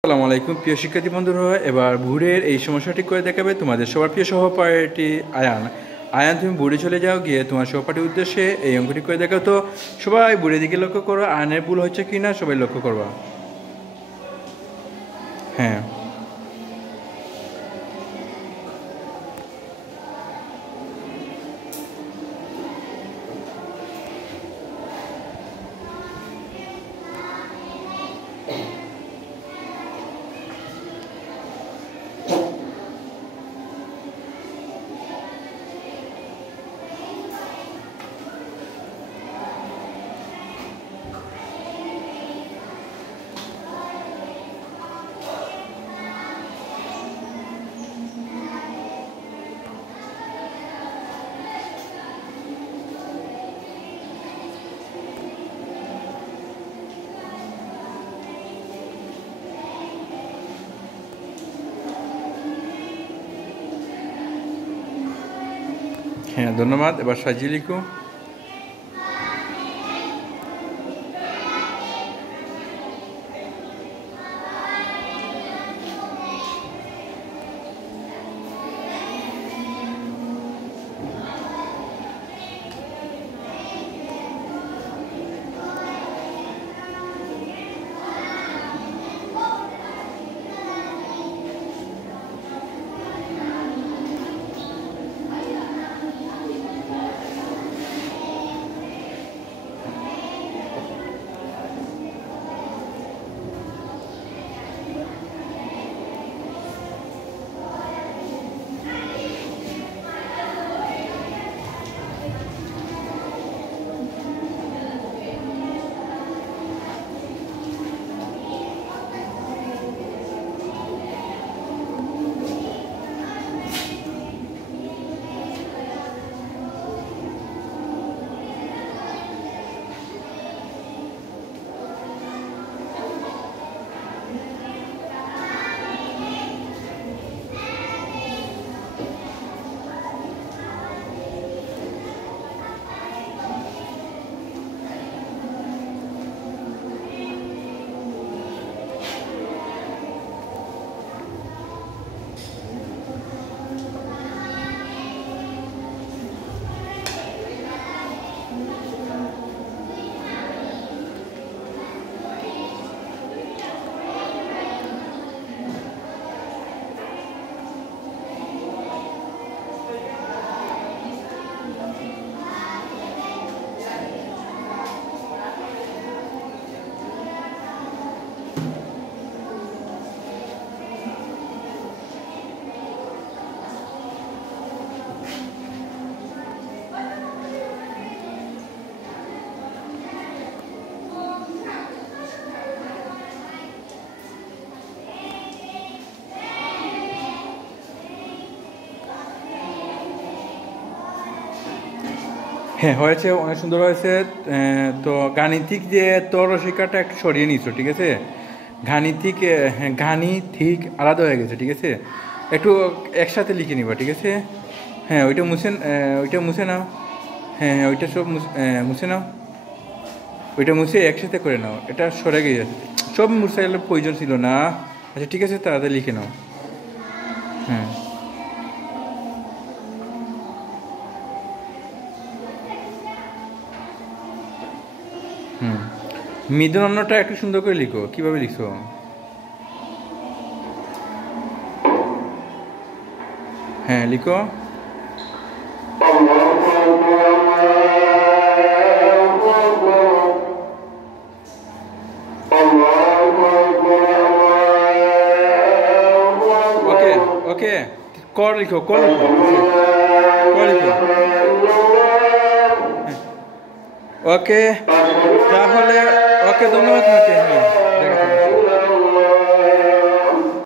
আসসালামু আলাইকুম প্রিয় শিক্ষার্থী বন্ধুরা, এবার ভুরের এই সমস্যাটি করে দেখাবে তোমাদের সবার প্রিয় সহপাঠী আয়ান। আয়ান, তুমি বুড়ে চলে যাও, গিয়ে তোমার সহপাঠীর উদ্দেশ্যে এই অঙ্কটি করে দেখাও। তো সবাই বুড়ের দিকে লক্ষ্য করো, আয়নের ভুল হচ্ছে কি না সবাই লক্ষ্য করবা। হ্যাঁ, হ্যাঁ, ধন্যবাদ। এবার সাজিয়ে লিখো। হ্যাঁ, হয়েছে, অনেক সুন্দর হয়েছে। তো গাণিতিক যে তরসিকাটা একটু সরিয়ে নিচ্ছ, ঠিক আছে? গাণিতিক, হ্যাঁ, গাণিতিক আলাদা হয়ে গেছে, ঠিক আছে? একটু একসাথে লিখে নিবা, ঠিক আছে? হ্যাঁ, ওইটা মুছে নাও। হ্যাঁ হ্যাঁ, ওইটা সব মুছে নাও। ওইটা মুছে একসাথে করে নাও, এটা সরে গিয়ে সব মুছে গেলে প্রয়োজন ছিল না। আচ্ছা ঠিক আছে, তাড়াতাড়ি লিখে নাও। হ্যাঁ হুম, মিদনান্নটা একটু সুন্দর করে লিখো, কিভাবে লিখছো? হ্যাঁ লিখো। ওকে ওকে, কর লিখো, কর লিখো, কর লিখো। ওকে, তাহলে ওকে, ধন্যবাদ তোমাকে। হ্যাঁ।